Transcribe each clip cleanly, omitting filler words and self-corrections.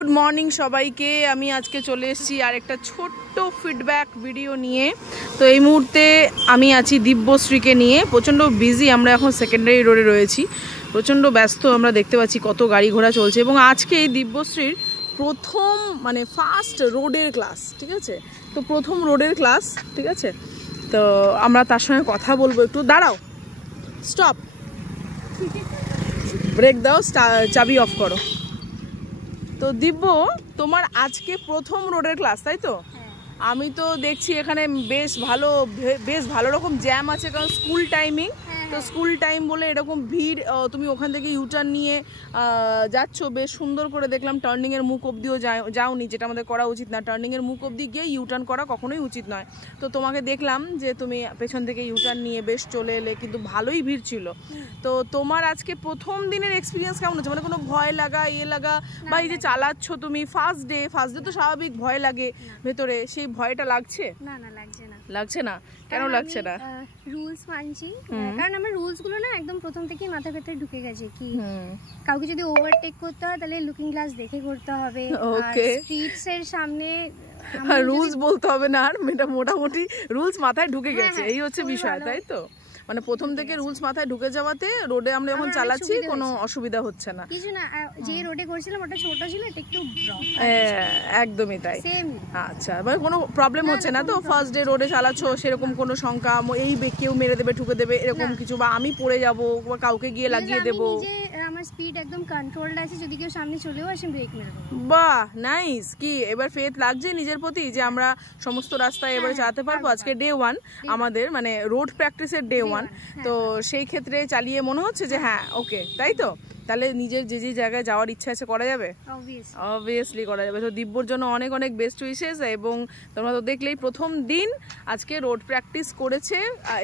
Good morning সবাইকে। আমি আজকে চলে এসেছি আর একটা ছোট্ট ফিডব্যাক ভিডিও নিয়ে। তো এই মুহূর্তে আমি আছি দিব্যশ্রীকে নিয়ে। প্রচণ্ড বিজি, আমরা এখন সেকেন্ডারি রোডে রয়েছি, প্রচণ্ড ব্যস্ত। আমরা দেখতে পাচ্ছি কত গাড়ি ঘোড়া চলছে এবং আজকে এই দিব্যশ্রীর প্রথম ফার্স্ট রোডের ক্লাস, ঠিক আছে? তো প্রথম রোডের ক্লাস, ঠিক আছে? তো আমরা তার সঙ্গে কথা বলবো। একটু দাঁড়াও, স্টপ, ব্রেক দাও, চাবি অফ করো। তো দিব্য, তোমার আজকে প্রথম রোডের ক্লাস, তাই তো? আমি তো দেখছি এখানে বেশ ভালো রকম জ্যাম আছে, কারণ স্কুল টাইমিং। তো স্কুল টাইম বলে এরকম ভিড়। তুমি ওখান থেকে ইউটার্ন নিয়ে যাচ্ছ, বেশ সুন্দর করে দেখলাম। টার্নিংয়ের মুখ অবধিও যাওনি, যেটা আমাদের করা উচিত না। টার্নিংয়ের মুখ অবধি গিয়ে ইউটার্ন করা কখনোই উচিত নয়। তো তোমাকে দেখলাম যে তুমি পেছন থেকে ইউটার্ন নিয়ে বেশ চলে এলে, কিন্তু ভালোই ভিড় ছিল। তো তোমার আজকে প্রথম দিনের এক্সপিরিয়েন্স কেমন হচ্ছে? কোনো ভয় লাগা লাগা বা এই যে চালাচ্ছ তুমি ফার্স্ট ডে তো স্বাভাবিক ভয় লাগে ভেতরে, সেই ভয়টা লাগছে? না না, লাগছে না। লাগছে না? কেন লাগছে না? রুলস মানছি, কারণ আমার রুলস গুলো না একদম প্রথম থেকেই মাথার ভেতরে ঢুকে গেছে কি কাউকে যদি ওভারটেক করতে হয় তাহলে লুকিং গ্লাস দেখে করতে হবে। স্ট্রিটস এর সামনে রুলস বলতে হবে না, আর মোটামুটি রুলস মাথায় ঢুকে গেছে, এই হচ্ছে বিষয়, তাই তো? প্রথম থেকে রুলস মাথায় ঢুকে যাওয়াতে রোডে আমরা যখন চালাচ্ছি কোনো অসুবিধা হচ্ছে না। কিছু না, যে রোডে করছিলাম ওটা ছোট ছিল, এটা একটু একদমই তাই। আচ্ছা, কোনো প্রবলেম হচ্ছে না তো? ফার্স্ট ডে রোডে চালাচ্ছ, সেরকম কোনো শঙ্কা এই কেউ মেরে দেবে, ঠুকে দেবে, এরকম কিছু, বা আমি পড়ে যাবো বা কাউকে গিয়ে লাগিয়ে দেবো? আমার স্পিড একদম কন্ট্রোলড আছে, যদি কেউ সামনে চলেও আসে ব্রেক মেরে দেবো। বাহ, নাইস। কি এবার ফেথ লাগছে নিজের প্রতি যে আমরা সমস্ত রাস্তায় এবার চালাতে পারবো? আজকে ডে 1 আমাদের, রোড প্র্যাকটিসের ডে 1। তো সেই ক্ষেত্রে চালিয়ে মনে হচ্ছে যে হ্যাঁ ওকে, তাই তো? তাহলে নিজের যে যে জায়গায় যাওয়ার ইচ্ছা আছে করা যাবে, অবভিয়াসলি করা যাবে। তো দিব্যর জন্য অনেক অনেক বেস্ট উইশেস। এবং তোমরা তো দেখলেই প্রথম দিন আজকে রোড প্র্যাকটিস করেছে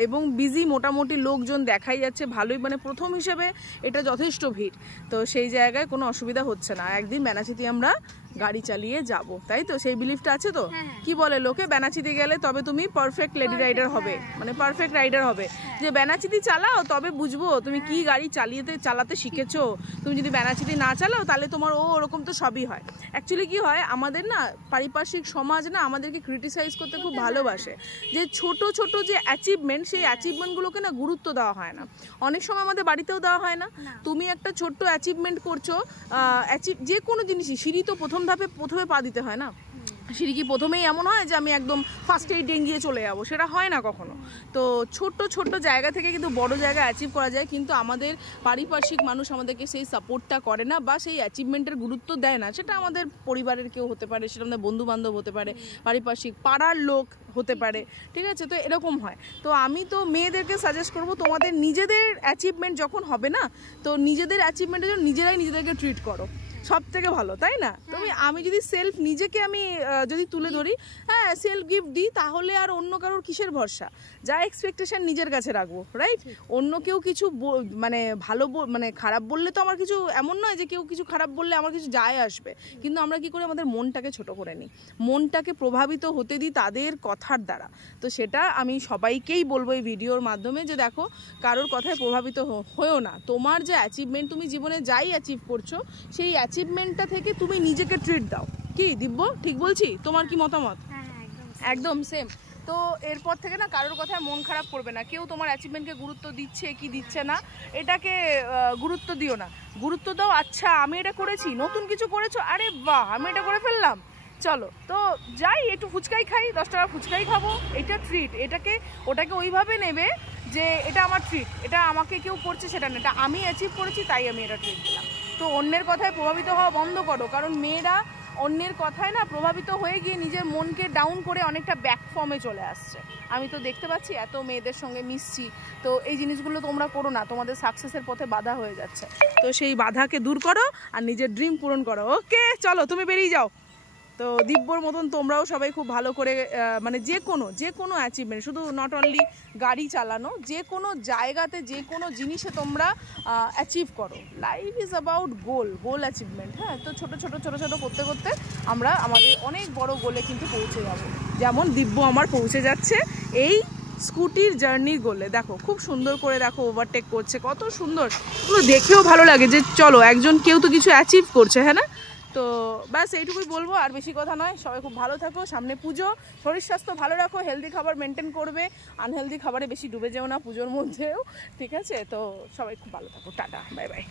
এবং বিজি, মোটামুটি লোকজন দেখাই যাচ্ছে ভালোই। প্রথম হিসেবে এটা যথেষ্ট ভিড়। তো সেই জায়গায় কোনো অসুবিধা হচ্ছে না। একদিন বেনাচিতে আমরা গাড়ি চালিয়ে যাব, তাই তো? সেই বিলিফটা আছে তো? কি বলে লোকে, বেনাচিতে গেলে তবে তুমি পারফেক্ট লেডি রাইডার হবে, পারফেক্ট রাইডার হবে। যে বেনাচিতি চালাও তবে বুঝবো তুমি কি গাড়ি চালাতে শিখেছো। তুমি যদি বেনাচিতি না চালাও তাহলে তোমার ওরকম তো সবই হয়। অ্যাকচুয়ালি কি হয়, আমাদের না পারিপার্শ্বিক সমাজ না আমাদেরকে ক্রিটিসাইজ করতে খুব ভালোবাসে। যে ছোট ছোট যে অ্যাচিভমেন্ট, সেই অ্যাচিভমেন্টগুলোকে না গুরুত্ব দেওয়া হয় না। অনেক সময় আমাদের বাড়িতেও দেওয়া হয় না। তুমি একটা ছোট্ট অ্যাচিভমেন্ট করছো, যে কোনো জিনিসই, সিঁড়ি তো প্রথমে পা দিতে হয় না। সিঁড়ি কি প্রথমেই এমন হয় যে আমি একদম ফার্স্ট এইড ডেঙ্গিয়ে চলে যাবো? সেটা হয় না কখনো। তো ছোট্ট ছোট্ট জায়গা থেকে কিন্তু বড় জায়গায় অ্যাচিভ করা যায়, কিন্তু আমাদের পারিপার্শ্বিক মানুষ আমাদেরকে সেই সাপোর্টটা করে না বা সেই অ্যাচিভমেন্টের গুরুত্ব দেয় না। সেটা আমাদের পরিবারের কেউ হতে পারে, সেটা আমাদের বন্ধু বান্ধব হতে পারে, পারিপার্শ্বিক পাড়ার লোক হতে পারে, ঠিক আছে? তো এরকম হয়। তো আমি তো মেয়েদেরকে সাজেস্ট করবো, তোমাদের নিজেদের অ্যাচিভমেন্ট যখন হবে না, তো নিজেদের অ্যাচিভমেন্টের জন্য নিজেরাই নিজেদেরকে ট্রিট করো, সব থেকে ভালো, তাই না? আমি যদি নিজেকে আমি যদি তুলে ধরি, হ্যাঁ সেলফ গিফট দিই, তাহলে আর অন্য কারোর কিসের ভরসা? যা এক্সপেকটেশন নিজের কাছে রাখবো, রাইট? অন্য কেউ কিছু ভালো খারাপ বললে তো আমার কিছু, এমন নয় যে কেউ কিছু খারাপ বললে আমার কিছু যায় আসবে, কিন্তু আমরা কি করে আমাদের মনটাকে ছোট করে নিই, মনটাকে প্রভাবিত হতে দিই তাদের কথার দ্বারা। তো সেটা আমি সবাইকেই বলবো এই ভিডিওর মাধ্যমে, যে দেখো কারোর কথায় প্রভাবিত হয়েও না। তোমার যে অ্যাচিভমেন্ট, তুমি জীবনে যাই অ্যাচিভ করছো, সেই অ্যাচিভমেন্টটা থেকে তুমি নিজেকে ট্রিট দাও। কি দিব্য, ঠিক বলছি? তোমার কি মতামত? একদম সেম। তো এরপর থেকে না কারোর কথায় মন খারাপ করবে না। কেউ তোমার অ্যাচিভমেন্টকে গুরুত্ব দিচ্ছে কি দিচ্ছে না, এটাকে গুরুত্ব দিও না। গুরুত্ব দাও, আচ্ছা আমি এটা করেছি, নতুন কিছু করেছো, আরে বাহ আমি এটা করে ফেললাম, চলো তো যাই একটু ফুচকাই খাই, 10 টাকা ফুচকাই খাবো, এটা ট্রিট। ওটাকে ওইভাবে নেবে যে এটা আমার ট্রিট, এটা আমাকে কেউ করছে সেটা না, এটা আমি অ্যাচিভ করেছি তাই আমি এটা ট্রিট দিলাম। তো অন্যের কথায় প্রভাবিত হওয়া বন্ধ করো, কারণ মেয়েরা অন্যের কথায় না প্রভাবিত হয়ে গিয়ে নিজের মনকে ডাউন করে অনেকটা ব্যাক ফর্মে চলে আসছে। আমি তো দেখতে পাচ্ছি, এত মেয়েদের সঙ্গে মিশছি। তো এই জিনিসগুলো তোমরা করো না, তোমাদের সাকসেসের পথে বাধা হয়ে যাচ্ছে। তো সেই বাধাকে দূর করো আর নিজের ড্রিম পূরণ করো। ওকে, চলো তুমি বেরিয়ে যাও। তো দিব্যর মতন তোমরাও সবাই খুব ভালো করে যে কোনো অ্যাচিভমেন্ট, শুধু নট অনলি গাড়ি চালানো, যে কোনো জায়গাতে যে কোনো জিনিসে তোমরা অ্যাচিভ করো। Life is about goal achievement. হ্যাঁ, তো ছোট ছোট করতে করতে আমরা আমাদের অনেক বড় গোলে কিন্তু পৌঁছে যাব। যেমন দিব্য আমার পৌঁছে যাচ্ছে এই স্কুটির জার্নির গোলে। দেখো খুব সুন্দর করে, দেখো ওভারটেক করছে, কত সুন্দর, এগুলো দেখেও ভালো লাগে যে চলো কেউ তো কিছু অ্যাচিভ করছে, হ্যাঁ না? তো ব্যাস এইটুকুই বলবো, আর বেশি কথা নয়। সবাই খুব ভালো থাকো, সামনে পুজো, শরীর স্বাস্থ্য ভালো রাখো, হেলদি খাবার মেনটেন করবে, আনহেলদি খাবারে বেশি ডুবে যেও না পুজোর মধ্যেও, ঠিক আছে? তো সবাই খুব ভালো থাকো, টাটা, বাই বাই।